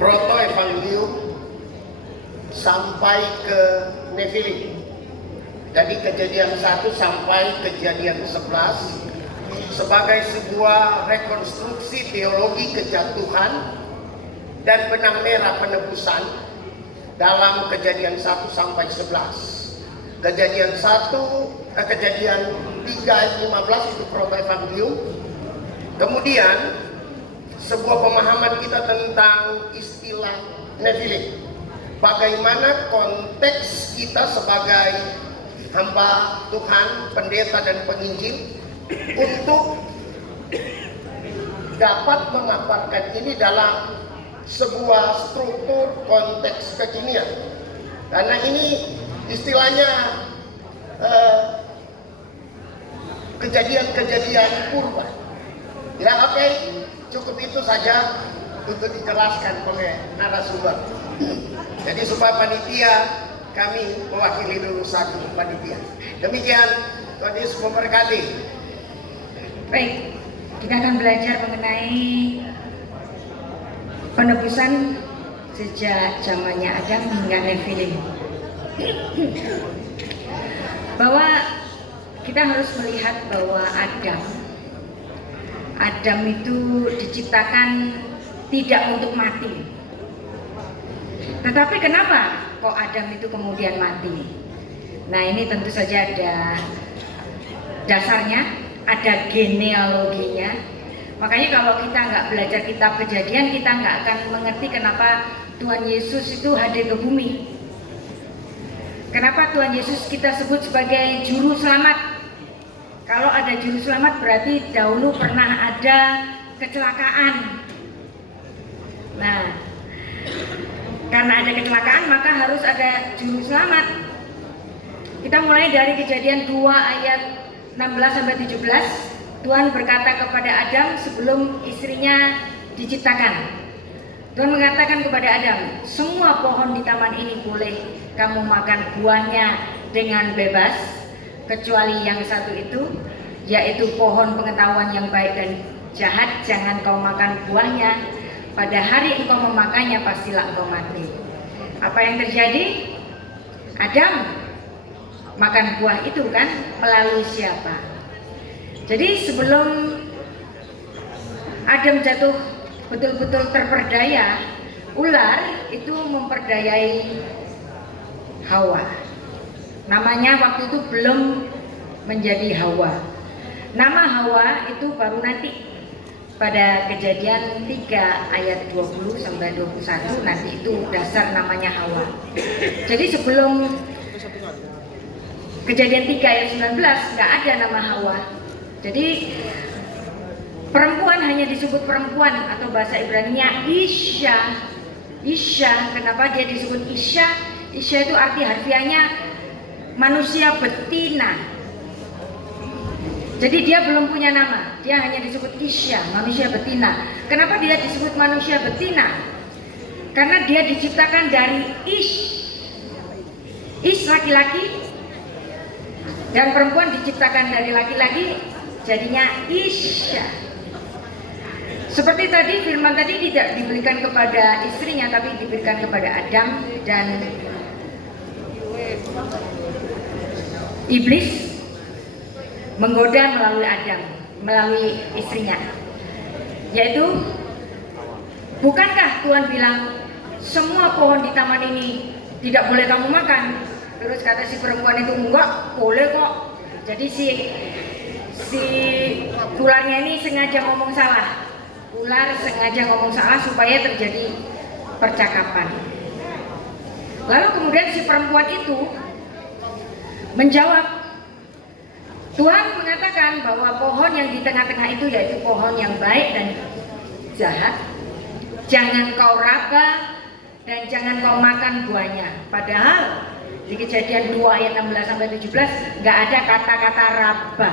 proto-evangelium sampai ke Nefilim. Jadi kejadian 1 sampai kejadian 11 sebagai sebuah rekonstruksi teologi kejatuhan dan benang merah penebusan dalam kejadian 1 sampai 11. Kejadian 3 ayat 15 itu proto-evangelium. Kemudian sebuah pemahaman kita tentang istilah Nefilim. Bagaimana konteks kita sebagai hamba Tuhan, pendeta dan penginjil untuk dapat memaparkan ini dalam sebuah struktur konteks kekinian. Karena ini istilahnya kejadian-kejadian purba. Ya, oke, cukup itu saja untuk dijelaskan oleh narasumber. Jadi supaya panitia, kami mewakili dulu satu panitia. Demikian, Tuhan Yesus memberkati. Baik, kita akan belajar mengenai penebusan sejak zamannya Adam hingga Nefilim. Bahwa kita harus melihat bahwa Adam itu diciptakan tidak untuk mati. Tetapi kenapa kok Adam itu kemudian mati? Nah, ini tentu saja ada dasarnya, ada genealoginya. Makanya kalau kita nggak belajar kitab Kejadian, kita nggak akan mengerti kenapa Tuhan Yesus itu hadir ke bumi. Kenapa Tuhan Yesus kita sebut sebagai juru selamat? Kalau ada juru selamat berarti dahulu pernah ada kecelakaan. Nah, karena ada kecelakaan maka harus ada juru selamat. Kita mulai dari Kejadian 2 ayat 16-17. Tuhan berkata kepada Adam sebelum istrinya diciptakan. Tuhan mengatakan kepada Adam, semua pohon di taman ini boleh kamu makan buahnya dengan bebas, kecuali yang satu itu, yaitu pohon pengetahuan yang baik dan jahat, jangan kau makan buahnya. Pada hari engkau memakannya pastilah engkau mati. Apa yang terjadi? Adam makan buah itu kan melalui siapa? Jadi sebelum Adam jatuh betul-betul terperdaya, ular itu memperdayai Hawa. Namanya waktu itu belum menjadi Hawa. Nama Hawa itu baru nanti pada Kejadian 3 ayat 20 sampai 21, nanti itu dasar namanya Hawa. Jadi sebelum Kejadian 3 ayat 19 nggak ada nama Hawa. Jadi perempuan hanya disebut perempuan atau bahasa Ibrani-nya Isya. Isya, kenapa dia disebut Isya? Isya itu arti harfiahnya manusia betina. Jadi dia belum punya nama, dia hanya disebut Isya, manusia betina. Kenapa dia disebut manusia betina? Karena dia diciptakan dari Ish laki-laki, dan perempuan diciptakan dari laki-laki, jadinya Isya. Seperti tadi, firman tadi tidak diberikan kepada istrinya, tapi diberikan kepada Adam, dan iblis menggoda melalui Adam, melalui istrinya. Yaitu, bukankah Tuhan bilang semua pohon di taman ini tidak boleh kamu makan? Terus kata si perempuan itu, enggak, boleh kok. Jadi si ularnya ini sengaja ngomong salah. Ular sengaja ngomong salah supaya terjadi percakapan. Lalu kemudian si perempuan itu menjawab, Tuhan mengatakan bahwa pohon yang di tengah-tengah itu yaitu pohon yang baik dan jahat, jangan kau raba dan jangan kau makan buahnya. Padahal di Kejadian 2 ayat 16-17 nggak ada kata-kata raba.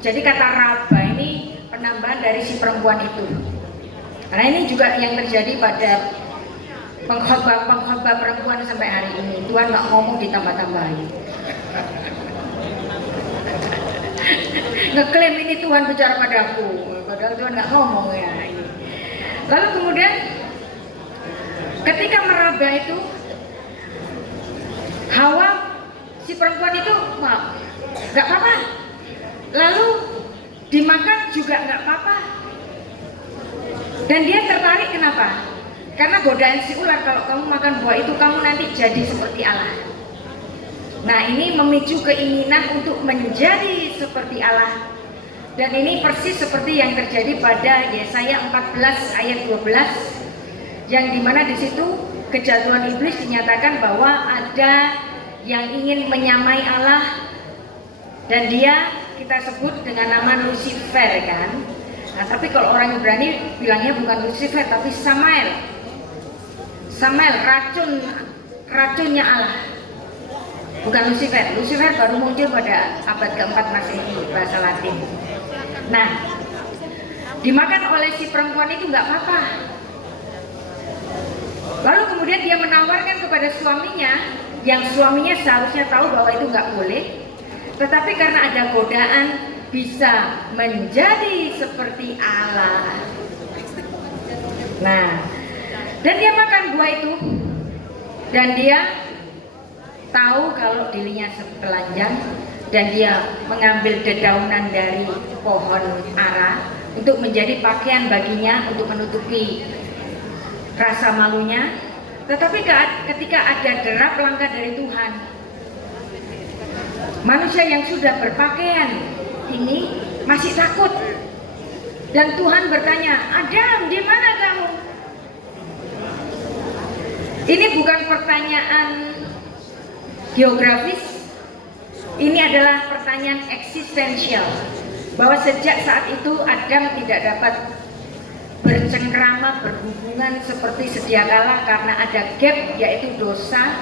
Jadi kata raba ini penambahan dari si perempuan itu. Karena ini juga yang terjadi pada pengkhotbah perempuan sampai hari ini. Tuhan nggak ngomong ditambah-tambahin. Ngeklaim ini Tuhan bicara padaku, padahal Tuhan nggak ngomong ya. Lalu kemudian Ketika meraba itu, Hawa, si perempuan itu nggak apa-apa, lalu dimakan juga nggak apa-apa, dan dia tertarik. Kenapa? Karena godaan si ular, kalau kamu makan buah itu kamu nanti jadi seperti Allah. Nah, ini memicu keinginan untuk menjadi seperti Allah. Dan ini persis seperti yang terjadi pada Yesaya 14 ayat 12, yang dimana di situ kejatuhan iblis dinyatakan bahwa ada yang ingin menyamai Allah, dan dia kita sebut dengan nama Lucifer, kan? Nah, tapi kalau orang Ibrani bilangnya bukan Lucifer tapi Samael. Samael, racunnya Allah. Bukan Lucifer. Lucifer baru muncul pada abad keempat Masehi, bahasa Latin. Nah, dimakan oleh si perempuan itu nggak apa-apa. Lalu kemudian dia menawarkan kepada suaminya, yang suaminya seharusnya tahu bahwa itu nggak boleh, tetapi karena ada godaan bisa menjadi seperti Allah. Nah, dan dia makan buah itu, dan dia tahu kalau dirinya telanjang, dan dia mengambil dedaunan dari pohon ara untuk menjadi pakaian baginya untuk menutupi rasa malunya. Tetapi ketika ada derap langkah dari Tuhan, manusia yang sudah berpakaian ini masih takut, dan Tuhan bertanya, Adam, di mana kamu? Ini bukan pertanyaan geografis, ini adalah pertanyaan eksistensial, bahwa sejak saat itu Adam tidak dapat bercengkrama, berhubungan seperti sedia kala karena ada gap, yaitu dosa.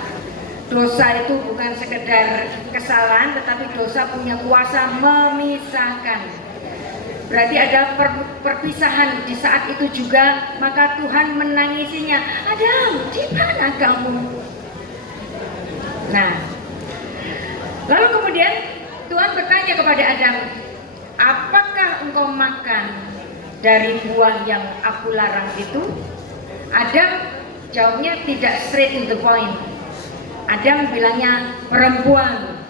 Dosa itu bukan sekedar kesalahan, tetapi dosa punya kuasa memisahkan. Berarti ada perpisahan di saat itu juga, maka Tuhan menangisinya, Adam, di mana kamu? Nah, lalu kemudian Tuhan bertanya kepada Adam, apakah engkau makan dari buah yang aku larang itu? Adam jawabnya tidak straight to the point. Adam bilangnya, perempuan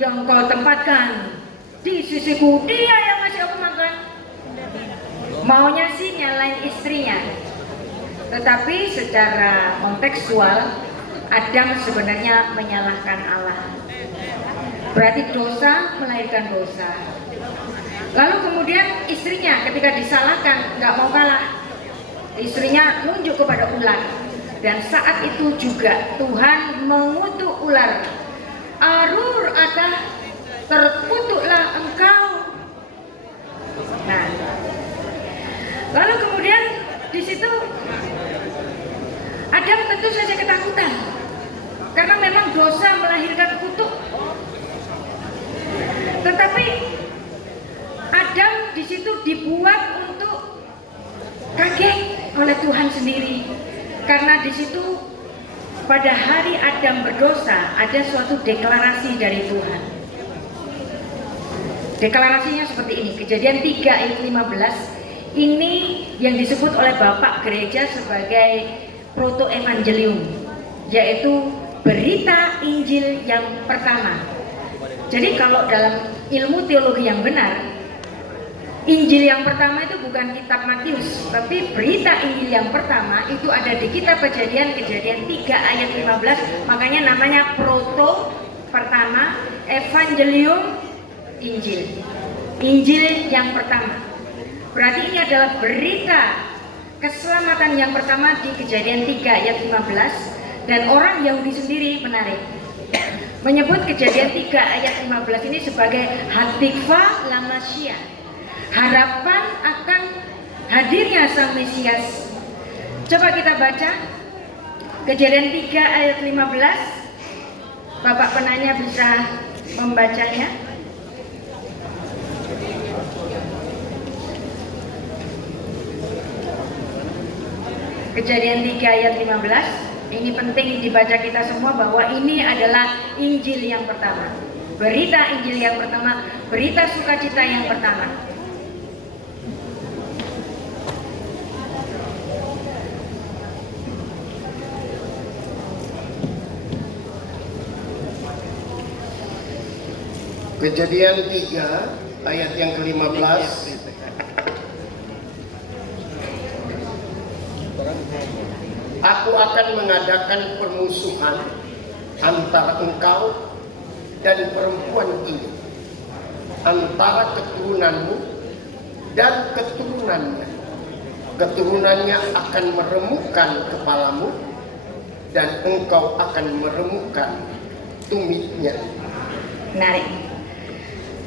yang kau tempatkan di sisiku, dia yang ngasih aku makan. Maunya sih nyalain istrinya, tetapi secara kontekstual Adam sebenarnya menyalahkan Allah. Berarti dosa melahirkan dosa. Lalu kemudian istrinya ketika disalahkan nggak mau kalah, istrinya nunjuk kepada ular, dan saat itu juga Tuhan mengutuk ular, arur atah, terkutuklah engkau. Nah, lalu kemudian di situ Adam tentu saja ketakutan, karena memang dosa melahirkan kutuk. Tetapi Adam di situ dibuat untuk kaget oleh Tuhan sendiri, karena di situ pada hari Adam berdosa ada suatu deklarasi dari Tuhan. Deklarasinya seperti ini, Kejadian 3 ayat 15. Ini yang disebut oleh Bapak Gereja sebagai proto-evangelium, yaitu berita Injil yang pertama. Jadi kalau dalam ilmu teologi yang benar, Injil yang pertama itu bukan kitab Matius, tapi berita Injil yang pertama itu ada di kitab Kejadian 3 ayat 15. Makanya namanya proto, pertama, evangelium, Injil. Injil yang pertama. Berarti ini adalah berita keselamatan yang pertama di Kejadian 3 ayat 15. Dan orang Yahudi sendiri menarik, menyebut Kejadian 3 ayat 15 ini sebagai Hatikva Lamasya, harapan akan hadirnya Sang Mesias. Coba kita baca Kejadian 3 ayat 15. Bapak penanya bisa membacanya. Kejadian 3 ayat 15. Ini penting dibaca kita semua bahwa ini adalah Injil yang pertama. Berita Injil yang pertama, berita sukacita yang pertama. Kejadian 3 ayat yang ke-15. Aku akan mengadakan permusuhan antara engkau dan perempuan ini, antara keturunanmu dan keturunannya. Keturunannya akan meremukkan kepalamu dan engkau akan meremukkan tumitnya. Menarik.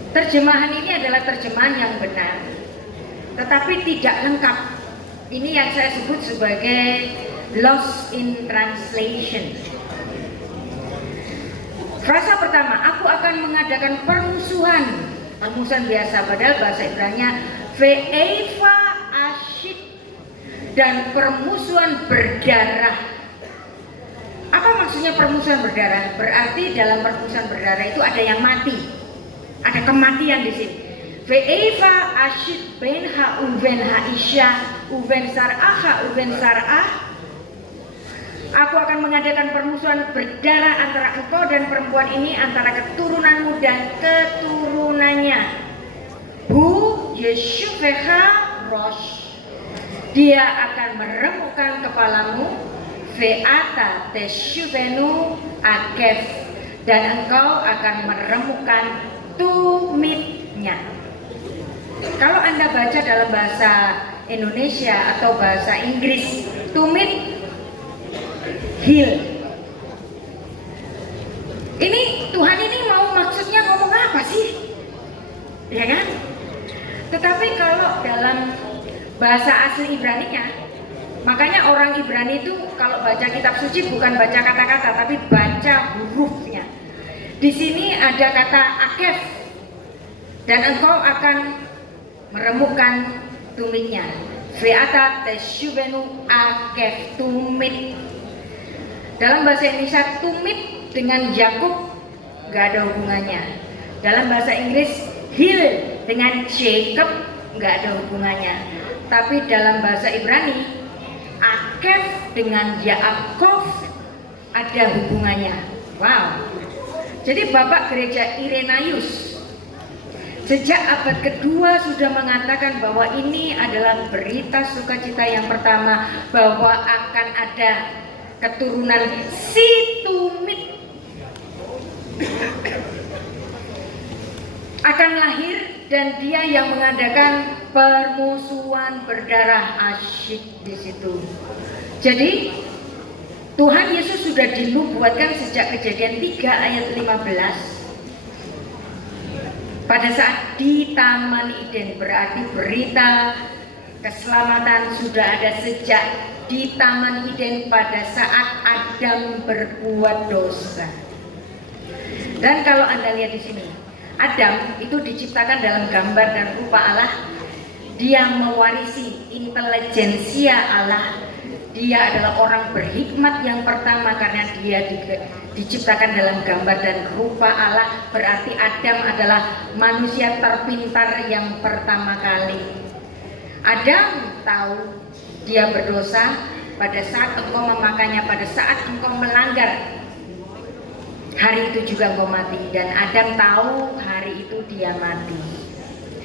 Terjemahan ini adalah terjemahan yang benar, tetapi tidak lengkap. Ini yang saya sebut sebagai lost in translation. Frasa pertama, aku akan mengadakan permusuhan. Permusuhan biasa, padahal bahasa Ibrani-nya ve'eva ashit, dan permusuhan berdarah. Apa maksudnya permusuhan berdarah? Berarti dalam permusuhan berdarah itu ada yang mati, ada kematian di sini. Ve'eva ashit benha uven haisha uven sar'aha uven sar'ah. Aku akan mengadakan permusuhan berdarah antara engkau dan perempuan ini, antara keturunanmu dan keturunannya. Hu yeshufeha rosh, dia akan meremukkan kepalamu. Ve'ata teshuvenu akef, dan engkau akan meremukkan tumitnya. Kalau Anda baca dalam bahasa Indonesia atau bahasa Inggris, tumit heel. Ini Tuhan ini mau maksudnya ngomong apa sih? Ya kan? Tetapi kalau dalam bahasa asli Ibrani-nya, makanya orang Ibrani itu kalau baca kitab suci bukan baca kata-kata tapi baca hurufnya. Di sini ada kata akef, dan engkau akan meremukkan tumitnya. Ve'ata teshuvenu akef, tumit. Dalam bahasa Indonesia tumit dengan Yakub nggak ada hubungannya. Dalam bahasa Inggris heel dengan Jacob nggak ada hubungannya. Tapi dalam bahasa Ibrani akef dengan Yaakov ada hubungannya. Wow. Jadi Bapak Gereja Irenaeus sejak abad kedua sudah mengatakan bahwa ini adalah berita sukacita yang pertama, bahwa akan ada keturunan si tumit akan lahir, dan dia yang mengadakan permusuhan berdarah. Asyik di situ. Jadi Tuhan Yesus sudah dinubuatkan sejak Kejadian 3 ayat 15. Pada saat di Taman Eden, berarti berita keselamatan sudah ada sejak di Taman Eden pada saat Adam berbuat dosa. Dan kalau Anda lihat di sini, Adam itu diciptakan dalam gambar dan rupa Allah. Dia mewarisi intelijensia Allah. Dia adalah orang berhikmat yang pertama karena dia diciptakan dalam gambar dan rupa Allah. Berarti Adam adalah manusia terpintar yang pertama kali. Adam tahu dia berdosa pada saat engkau memakannya, pada saat engkau melanggar, hari itu juga engkau mati. Dan Adam tahu hari itu dia mati.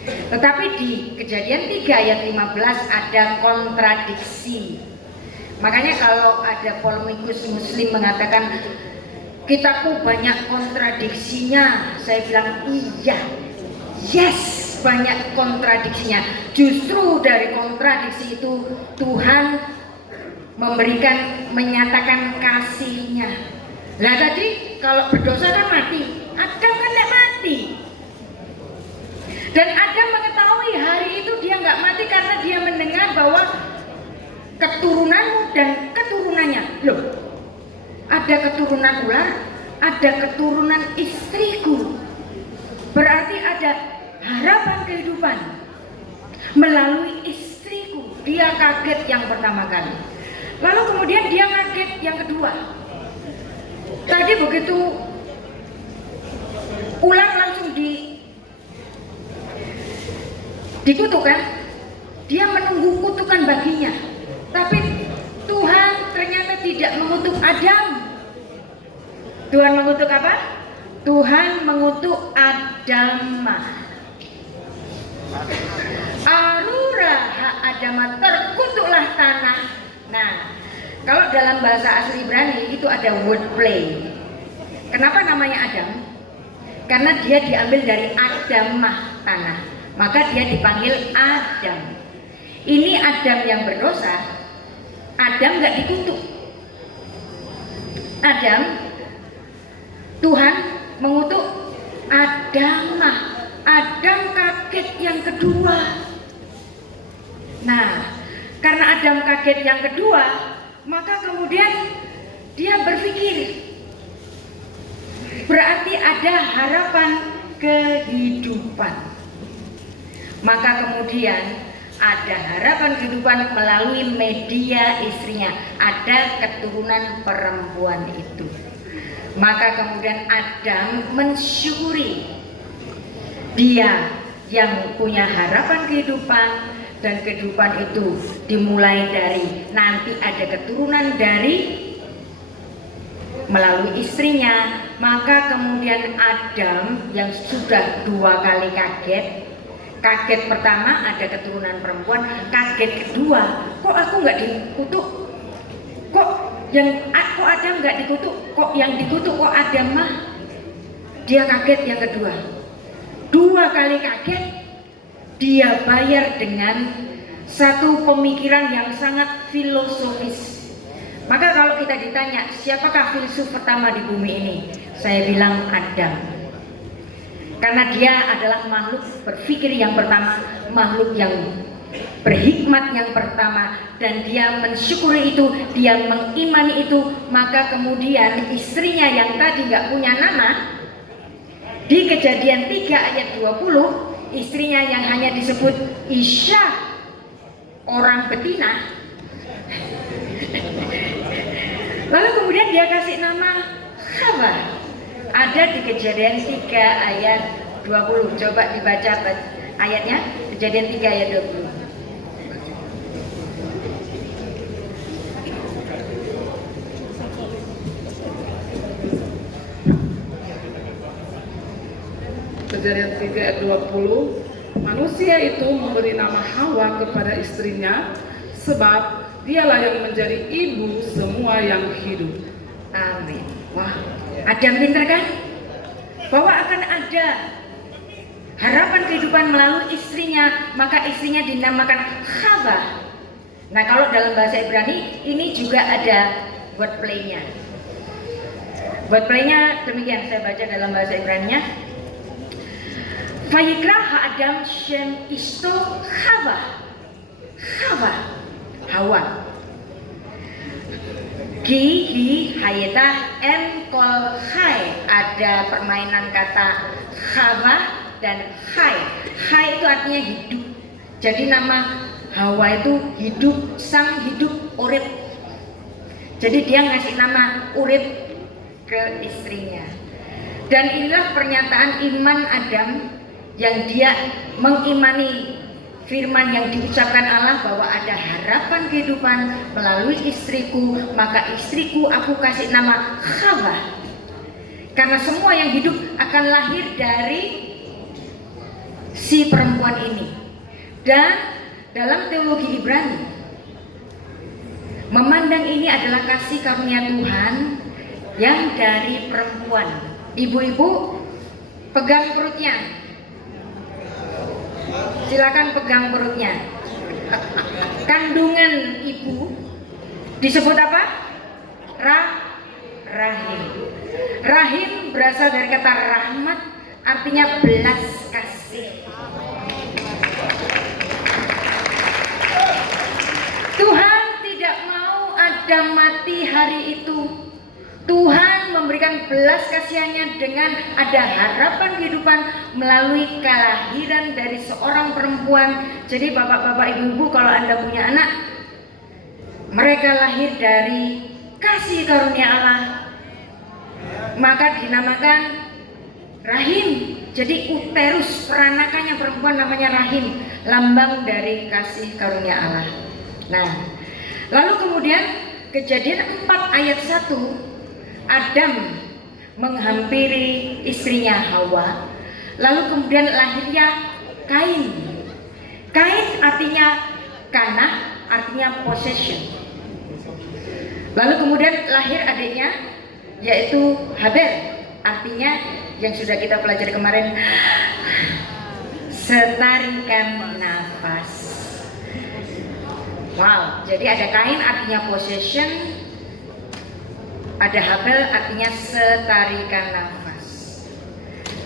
Tetapi di Kejadian 3 ayat 15 ada kontradiksi. Makanya kalau ada polemikus muslim mengatakan kitabku banyak kontradiksinya, saya bilang iya, yes, banyak kontradiksinya. Justru dari kontradiksi itu Tuhan menyatakan kasihnya. Lah tadi kalau berdosa kan mati, Adam kan tidak mati. Dan Adam mengetahui hari itu dia nggak mati karena dia mendengar bahwa keturunanmu dan keturunannya, loh, ada keturunan ular, ada keturunan istriku. Berarti ada harapan kehidupan melalui istriku. Dia kaget yang pertama kali. Lalu kemudian dia kaget yang kedua. Tadi begitu ular langsung dikutukkan, dia menunggu kutukan baginya. Tapi Tuhan ternyata tidak mengutuk Adam. Tuhan mengutuk apa? Tuhan mengutuk Adama. Arura ha Adama, terkutuklah tanah. Nah, kalau dalam bahasa asli Ibrani itu ada wordplay. Kenapa namanya Adam? Karena dia diambil dari Adamah, tanah. Maka dia dipanggil Adam. Ini Adam yang berdosa. Adam nggak dikutuk. Adam, Tuhan mengutuk Adamah. Adam kaget yang kedua. Nah, karena Adam kaget yang kedua, maka kemudian dia berpikir, berarti ada harapan kehidupan. Maka kemudian ada harapan kehidupan melalui media istrinya, ada keturunan perempuan itu. Maka kemudian Adam mensyukuri dia yang punya harapan kehidupan, dan kehidupan itu dimulai dari nanti ada keturunan dari melalui istrinya. Maka kemudian Adam yang sudah 2 kali kaget, kaget pertama ada keturunan perempuan, kaget kedua, kok aku nggak dikutuk, kok Adam nggak dikutuk, kok yang dikutuk kok Adam mah. Dia kaget yang kedua, 2 kali kaget, dia bayar dengan satu pemikiran yang sangat filosofis. Maka kalau kita ditanya siapakah filsuf pertama di bumi ini, saya bilang Adam. Karena dia adalah makhluk berpikir yang pertama, makhluk yang berhikmat yang pertama, dan dia mensyukuri itu, dia mengimani itu. Maka kemudian istrinya yang tadi nggak punya nama, di Kejadian 3 ayat 20, istrinya yang hanya disebut Isya, orang betina, lalu kemudian dia kasih nama Hawa. Ada di Kejadian 3 ayat 20. Coba dibaca ayatnya, Kejadian 3 ayat 20. Kejadian 3 ayat 20, manusia itu memberi nama Hawa kepada istrinya, sebab dialah yang menjadi ibu semua yang hidup. Amin. Wah, Adam pintar kan? Bahwa akan ada harapan kehidupan melalui istrinya, maka istrinya dinamakan Hawa. Nah, kalau dalam bahasa Ibrani ini juga ada wordplay-nya. Wordplay-nya demikian, saya baca dalam bahasa Ibrani-nya. Vayikra Adam Shem Isto Hawa. Hawa. Hi hayeta kol hai. Ada permainan kata Hawa dan hai. Hai itu artinya hidup. Jadi nama Hawa itu hidup, sang hidup, urip. Jadi dia ngasih nama urip ke istrinya. Dan inilah pernyataan iman Adam yang dia mengimani firman yang diucapkan Allah bahwa ada harapan kehidupan melalui istriku, maka istriku aku kasih nama Hawa. Karena semua yang hidup akan lahir dari si perempuan ini. Dan dalam teologi Ibrani, memandang ini adalah kasih karunia Tuhan yang dari perempuan. Ibu-ibu pegang perutnya. Silakan pegang perutnya. Kandungan ibu disebut apa? Rahim. Rahim berasal dari kata rahmat, artinya belas kasih. Tuhan tidak mau Adam mati hari itu. Tuhan memberikan belas kasihannya dengan ada harapan kehidupan melalui kelahiran dari seorang perempuan. Jadi bapak-bapak, ibu-ibu, kalau Anda punya anak, mereka lahir dari kasih karunia Allah, maka dinamakan rahim. Jadi uterus, peranakannya perempuan namanya rahim, lambang dari kasih karunia Allah. Nah, lalu kemudian Kejadian 4 ayat 1, Adam menghampiri istrinya Hawa. Lalu kemudian lahirnya Kain. Kain artinya kanah, artinya possession. Lalu kemudian lahir adiknya yaitu Habel, artinya yang sudah kita pelajari kemarin, setarikan nafas. Wow, jadi ada Kain artinya possession, ada Habel artinya setarikan nafas.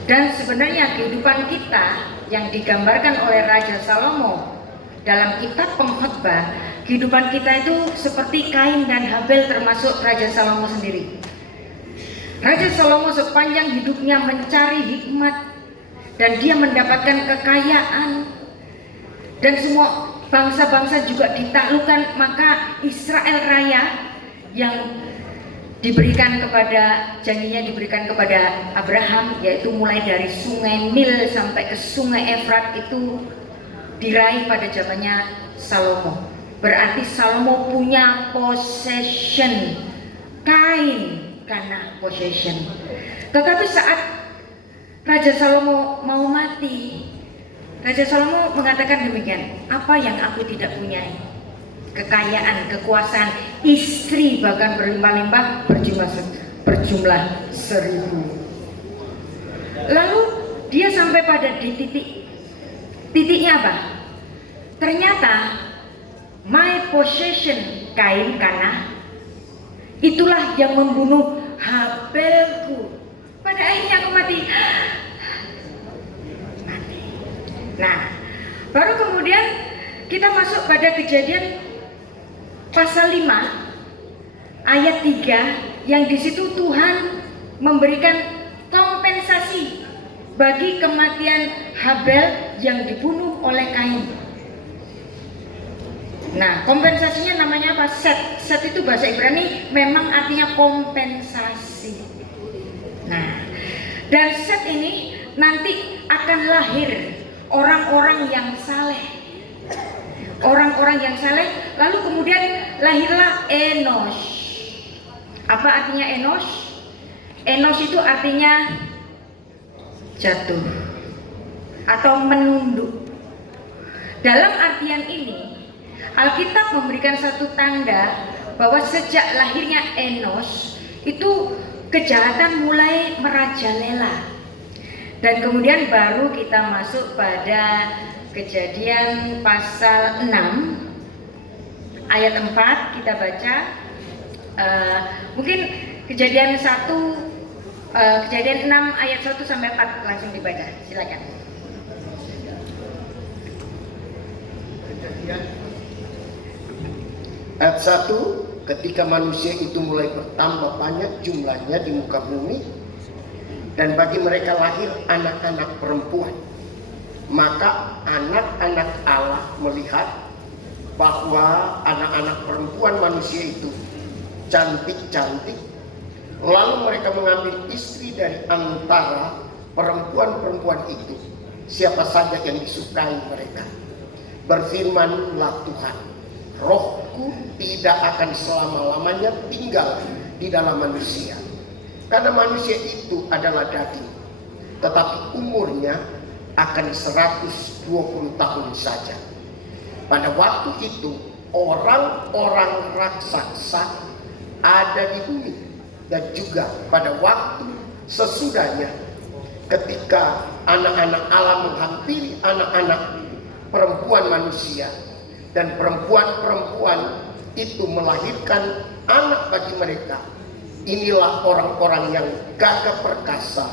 Dan sebenarnya kehidupan kita yang digambarkan oleh Raja Salomo dalam kitab Pengkhotbah, kehidupan kita itu seperti Kain dan Habel, termasuk Raja Salomo sendiri. Raja Salomo sepanjang hidupnya mencari hikmat dan dia mendapatkan kekayaan, dan semua bangsa-bangsa juga ditaklukkan. Maka Israel Raya yang diberikan kepada, janjinya diberikan kepada Abraham, yaitu mulai dari sungai Nil sampai ke sungai Efrat, itu diraih pada zamannya Salomo. Berarti Salomo punya possession. Kain karena possession. Tetapi saat Raja Salomo mau mati, Raja Salomo mengatakan demikian, apa yang aku tidak punyai? Kekayaan, kekuasaan, istri bahkan berlimpah-limpah, berjumlah 1000. Lalu dia sampai pada di titiknya apa? Ternyata my possession, Kain kanah, itulah yang membunuh Habelku. Pada akhirnya aku mati. Nah, baru kemudian kita masuk pada Kejadian pasal 5 ayat 3, yang di situ Tuhan memberikan kompensasi bagi kematian Habel yang dibunuh oleh Kain. Nah, kompensasinya namanya apa? Set. Set itu bahasa Ibrani memang artinya kompensasi. Nah, dan set ini nanti akan lahir orang-orang yang saleh. Orang-orang yang saleh, lalu kemudian lahirlah Enos. Apa artinya Enos? Enos itu artinya jatuh atau menunduk. Dalam artian ini, Alkitab memberikan satu tanda bahwa sejak lahirnya Enos itu kejahatan mulai merajalela. Dan kemudian baru kita masuk pada Kejadian pasal 6 ayat 4, kita baca. Mungkin Kejadian 6 ayat 1 sampai 4 langsung dibaca. Silakan. Ayat 1, ketika manusia itu mulai bertambah banyak jumlahnya di muka bumi, dan bagi mereka lahir anak-anak perempuan, maka anak-anak Allah melihat bahwa anak-anak perempuan manusia itu cantik-cantik, lalu mereka mengambil istri dari antara perempuan-perempuan itu, siapa saja yang disukai mereka. Berfirmanlah Tuhan, Rohku tidak akan selama-lamanya tinggal di dalam manusia, karena manusia itu adalah daging, tetapi umurnya akan 120 tahun saja. Pada waktu itu orang-orang raksasa ada di bumi, dan juga pada waktu sesudahnya, ketika anak-anak Allah menghampiri anak-anak perempuan manusia, dan perempuan-perempuan itu melahirkan anak bagi mereka. Inilah orang-orang yang gagah perkasa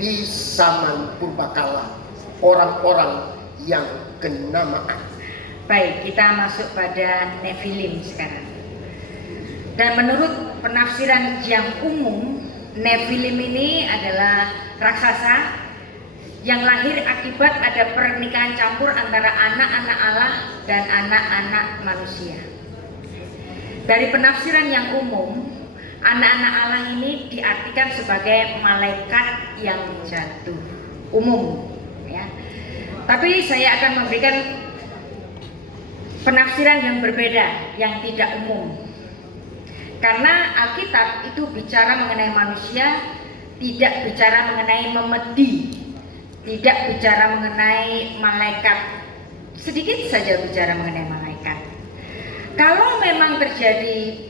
di zaman purbakala, orang-orang yang kenamaan. Baik, kita masuk pada Nefilim sekarang. Dan menurut penafsiran yang umum, Nefilim ini adalah raksasa yang lahir akibat ada pernikahan campur antara anak-anak Allah dan anak-anak manusia. Dari penafsiran yang umum, anak-anak Allah ini diartikan sebagai malaikat yang jatuh, umum, ya. Tapi saya akan memberikan penafsiran yang berbeda, yang tidak umum. Karena Alkitab itu bicara mengenai manusia tidak bicara mengenai memedi, tidak bicara mengenai malaikat, sedikit saja bicara mengenai malaikat. Kalau memang terjadi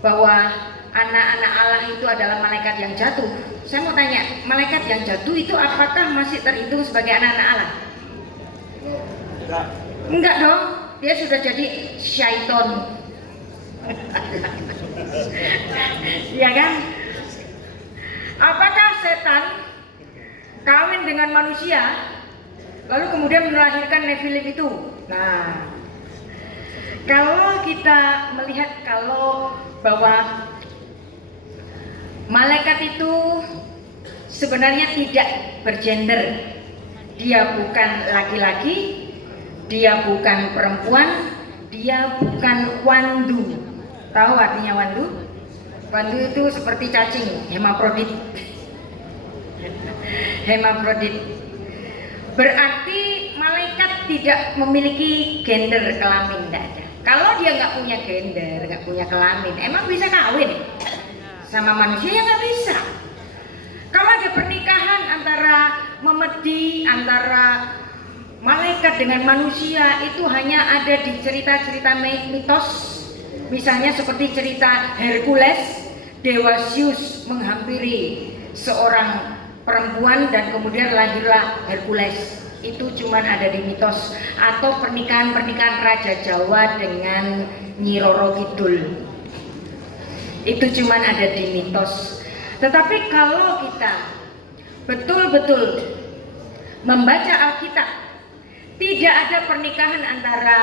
bahwa anak-anak Allah itu adalah malaikat yang jatuh, saya mau tanya, malaikat yang jatuh itu apakah masih terhitung sebagai anak-anak Allah? Enggak dong, dia sudah jadi syaiton. Ya kan? Apakah setan kawin dengan manusia lalu kemudian melahirkan Nephilim itu? Nah, kalau kita melihat bahwa malaikat itu sebenarnya tidak bergender, dia bukan laki-laki, dia bukan perempuan, dia bukan wandu. Tahu artinya wandu? Wandu itu seperti cacing, hemafrodit. Hemafrodit berarti malaikat tidak memiliki gender kelamin, tidak ada. Kalau dia nggak punya gender, nggak punya kelamin, emang bisa kawin sama manusia? Ya nggak bisa. Kalau ada pernikahan antara memedi, antara malaikat dengan manusia, itu hanya ada di cerita-cerita mitos. Misalnya seperti cerita Hercules, dewa Zeus menghampiri seorang perempuan dan kemudian lahirlah Hercules. Itu cuman ada di mitos. Atau pernikahan-pernikahan Raja Jawa dengan Nyi Roro Kidul, itu cuman ada di mitos. Tetapi kalau kita betul-betul membaca Alkitab, tidak ada pernikahan antara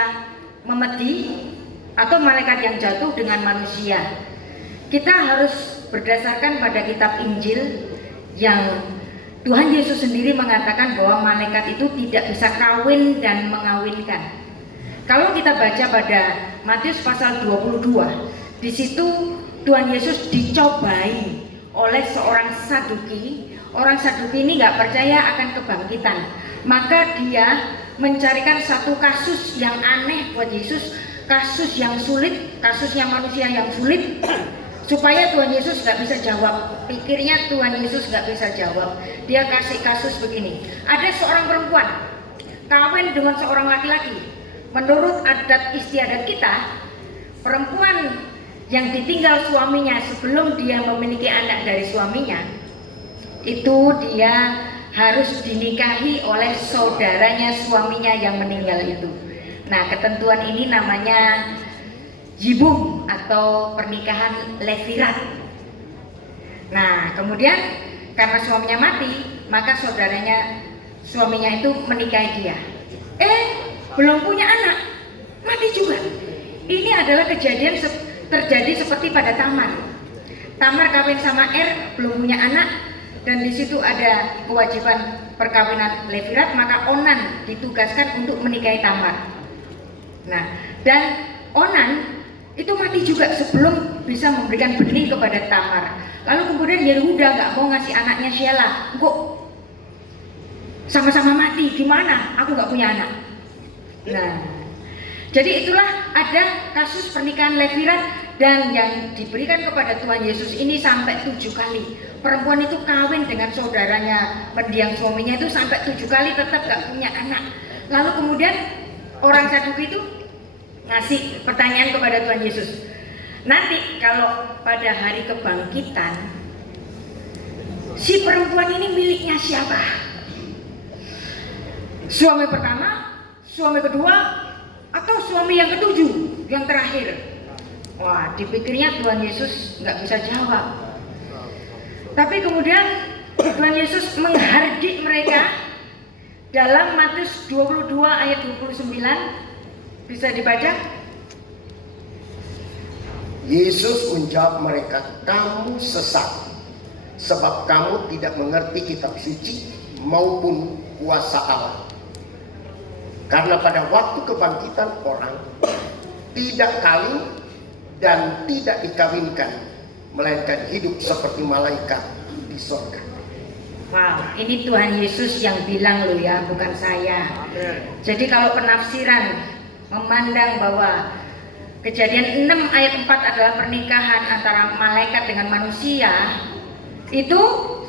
memedi atau malaikat yang jatuh dengan manusia. Kita harus berdasarkan pada kitab Injil yang Tuhan Yesus sendiri mengatakan bahwa malaikat itu tidak bisa kawin dan mengawinkan. Kalau kita baca pada Matius pasal 22, di situ Tuhan Yesus dicobai oleh seorang Saduki. Orang Saduki ini nggak percaya akan kebangkitan, maka dia mencarikan satu kasus yang aneh buat Yesus, kasus yang sulit, kasusnya manusia yang sulit, supaya Tuhan Yesus nggak bisa jawab. Pikirnya Tuhan Yesus nggak bisa jawab, dia kasih kasus begini. Ada seorang perempuan kawin dengan seorang laki-laki. Menurut adat istiadat kita, perempuan yang ditinggal suaminya sebelum dia memiliki anak dari suaminya, itu dia harus dinikahi oleh saudaranya suaminya yang meninggal itu. Nah, ketentuan ini namanya yibum atau pernikahan levirat. Nah, kemudian karena suaminya mati, maka suaminya itu menikahi dia. Belum punya anak, mati juga. Ini adalah kejadian terjadi seperti pada Tamar. Tamar kawin sama belum punya anak, dan di situ ada kewajiban perkawinan levirat, maka Onan ditugaskan untuk menikahi Tamar. Nah, dan Onan itu mati juga sebelum bisa memberikan benih kepada Tamar. Lalu kemudian Yehuda nggak mau ngasih anaknya Shelah. Kok sama-sama mati, gimana? Aku nggak punya anak. Nah, jadi itulah ada kasus pernikahan levirat, dan yang diberikan kepada Tuhan Yesus ini sampai 7 kali. Perempuan itu kawin dengan saudaranya mendiang suaminya itu sampai 7 kali tetap nggak punya anak. Lalu kemudian orang Saduki itu ngasih pertanyaan kepada Tuhan Yesus. Nanti kalau pada hari kebangkitan, si perempuan ini miliknya siapa? Suami pertama, suami kedua, atau suami yang ketujuh, yang terakhir? Wah, dipikirnya Tuhan Yesus nggak bisa jawab. Tapi kemudian Tuhan Yesus menghardik mereka dalam Matius 22 ayat 29. Bisa dibaca? Yesus menjawab mereka, kamu sesat, sebab kamu tidak mengerti kitab suci maupun kuasa Allah. Karena pada waktu kebangkitan orang tidak kawin dan tidak dikawinkan, melainkan hidup seperti malaikat di surga. Wow, ini Tuhan Yesus yang bilang loh ya, bukan saya. Jadi kalau penafsiran memandang bahwa Kejadian 6 ayat 4 adalah pernikahan antara malaikat dengan manusia, itu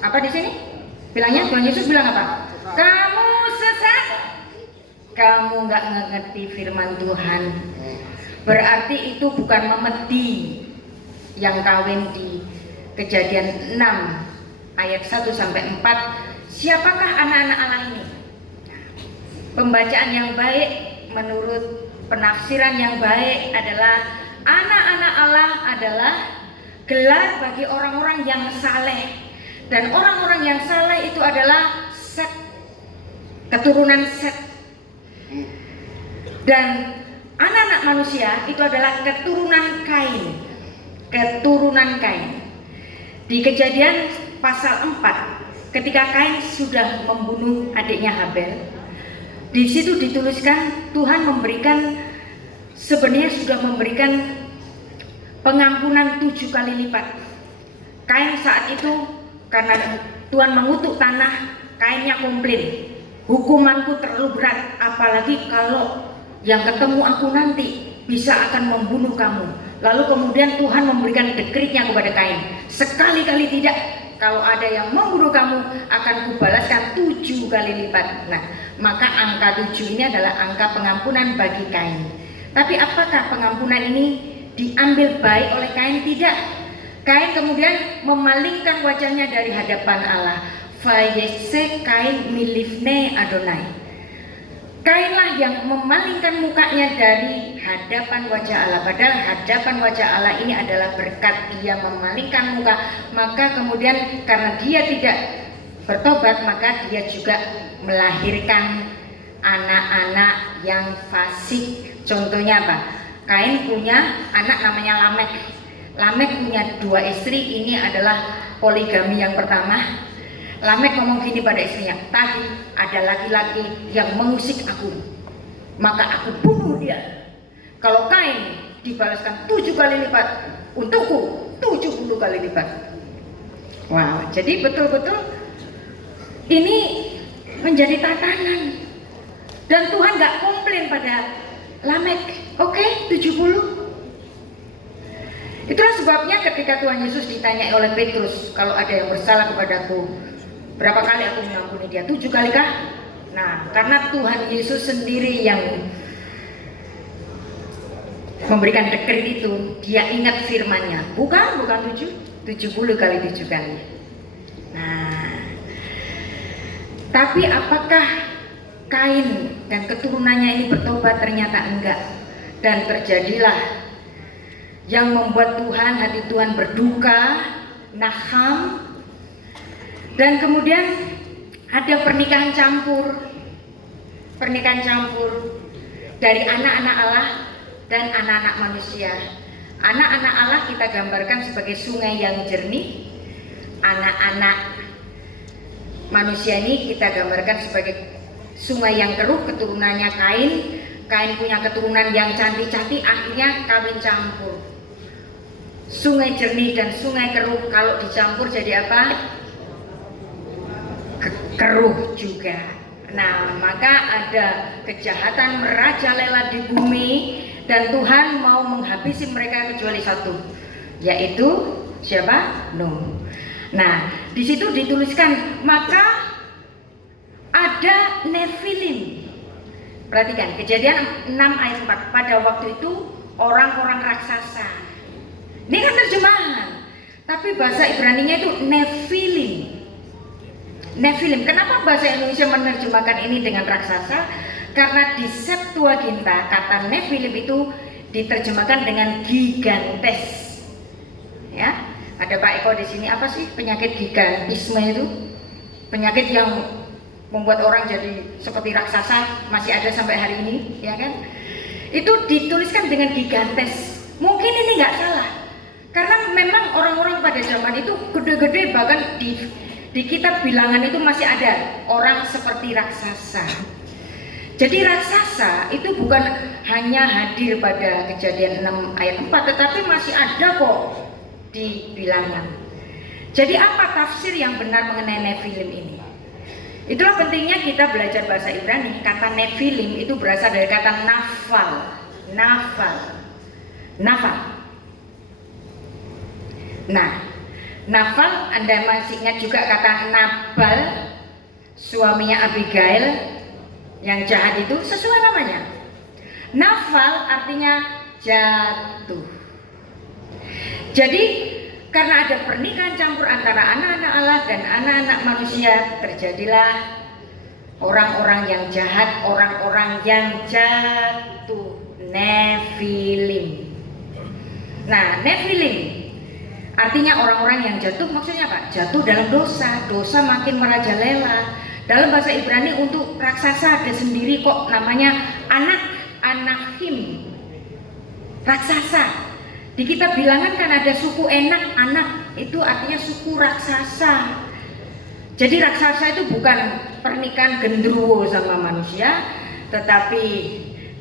Apa di sini? Bilangnya Tuhan Yesus bilang apa? Kamu sesat. Kamu nggak ngerti firman Tuhan. Berarti itu bukan memedi yang kawin di Kejadian 6 ayat 1 sampai 4. Siapakah anak-anak Allah ini? Pembacaan yang baik menurut penafsiran yang baik adalah anak-anak Allah adalah gelar bagi orang-orang yang saleh. Dan orang-orang yang saleh itu adalah Set, keturunan Set. Dan anak-anak manusia itu adalah keturunan Kain. Keturunan Kain. Di Kejadian pasal 4, ketika Kain sudah membunuh adiknya Habel, di situ dituliskan Tuhan memberikan, sebenarnya sudah memberikan pengampunan 7 kali lipat. Kain saat itu karena Tuhan mengutuk tanah, Kainnya komplain, hukumanku terlalu berat, apalagi kalau yang ketemu aku nanti bisa akan membunuh kamu. Lalu kemudian Tuhan memberikan dekretnya kepada Kain, sekali-kali tidak, kalau ada yang membunuh kamu akan kubalaskan 7 kali lipat. Nah, maka angka 7 ini adalah angka pengampunan bagi Kain. Tapi apakah pengampunan ini diambil baik oleh Kain? Tidak. Kain kemudian memalingkan wajahnya dari hadapan Allah. Vayese Kain milifne Adonai. Kainlah yang memalingkan mukanya dari hadapan wajah Allah. Padahal hadapan wajah Allah ini adalah berkat. Dia memalingkan muka, maka kemudian karena dia tidak bertobat, maka dia juga melahirkan anak-anak yang fasik. Contohnya apa? Kain punya anak namanya Lamek. Lamek punya 2 istri. Ini adalah poligami yang pertama. Lamek ngomong gini pada istrinya, tadi ada laki-laki yang mengusik aku, maka aku bunuh dia. Kalau Kain dibalaskan 7 kali lipat, untukku 70 kali lipat. Wow, jadi betul-betul ini menjadi tatanan. Dan Tuhan gak komplain pada Lamek, oke, 70. Itulah sebabnya ketika Tuhan Yesus ditanya oleh Petrus, kalau ada yang bersalah kepadaku, berapa kali aku mengampuni dia? 7 kali kah? Nah, karena Tuhan Yesus sendiri yang memberikan dekret itu, dia ingat firman-Nya. Bukan 7, 70 kali 7 kali. Nah, tapi apakah Kain dan keturunannya ini bertobat? Ternyata enggak. Dan terjadilah yang membuat hati Tuhan berduka, Naham. Dan kemudian ada pernikahan campur dari anak-anak Allah dan anak-anak manusia. Anak-anak Allah kita gambarkan sebagai sungai yang jernih. Anak-anak manusia ini kita gambarkan sebagai sungai yang keruh, keturunannya Kain. Kain punya keturunan yang cantik-cantik, akhirnya kawin campur. Sungai jernih dan sungai keruh kalau dicampur jadi apa? Keruh juga. Nah, maka ada kejahatan merajalela di bumi dan Tuhan mau menghabisi mereka kecuali satu, yaitu siapa? Nuh. Nah, di situ dituliskan maka ada Nefilim. Perhatikan Kejadian 6 ayat 4. Pada waktu itu orang-orang raksasa. Ini kan terjemahan, tapi bahasa Ibraninya itu Nefilim. Nefilim. Kenapa bahasa Indonesia menerjemahkan ini dengan raksasa? Karena di Septuaginta kata Nefilim itu diterjemahkan dengan gigantes. Ya, ada Pak Eko di sini. Apa sih penyakit gigantisme itu? Penyakit yang membuat orang jadi seperti raksasa, masih ada sampai hari ini, ya kan? Itu dituliskan dengan gigantes. Mungkin ini nggak salah, karena memang orang-orang pada zaman itu gede-gede, bahkan di kitab bilangan itu masih ada orang seperti raksasa. Jadi raksasa itu bukan hanya hadir pada Kejadian 6 ayat 4, tetapi masih ada kok di bilangan. Jadi apa tafsir yang benar mengenai Nefilim ini? Itulah pentingnya kita belajar bahasa Ibrani. Kata Nefilim itu berasal dari kata nafal. Nah, Nafal, Anda masih ingat juga kata Nabal, suaminya Abigail yang jahat itu, sesuai namanya. Nafal artinya jatuh. Jadi karena ada pernikahan campur antara anak-anak Allah dan anak-anak manusia, terjadilah orang-orang yang jahat, orang-orang yang jatuh, Nefilim. Nah, Nefilim artinya orang-orang yang jatuh, maksudnya apa? Jatuh dalam dosa, dosa makin merajalela. Dalam bahasa Ibrani untuk raksasa ada sendiri kok, namanya Anakim, raksasa. Di kitab Bilangan kan ada suku Enak, anak itu artinya suku raksasa. Jadi raksasa itu bukan pernikahan gendruwo sama manusia, tetapi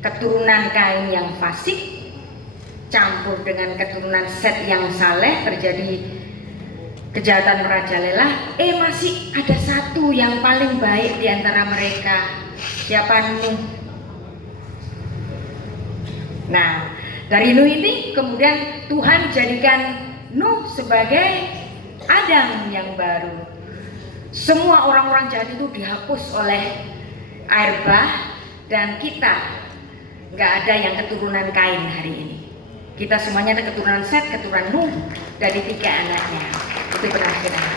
keturunan Kain yang fasik campur dengan keturunan Set yang saleh, terjadi kejahatan merajalela. Masih ada satu yang paling baik di antara mereka. Siapa? Nuh. Nah, dari Nuh ini kemudian Tuhan jadikan Nuh sebagai Adam yang baru. Semua orang-orang jahat itu dihapus oleh air bah, dan kita nggak ada yang keturunan Kain hari ini. Kita semuanya ada keturunan Set, keturunan Nuh dari 3 anaknya. Itu benar-benar.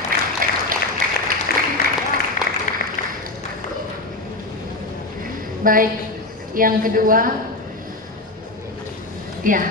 Baik, yang kedua, ya.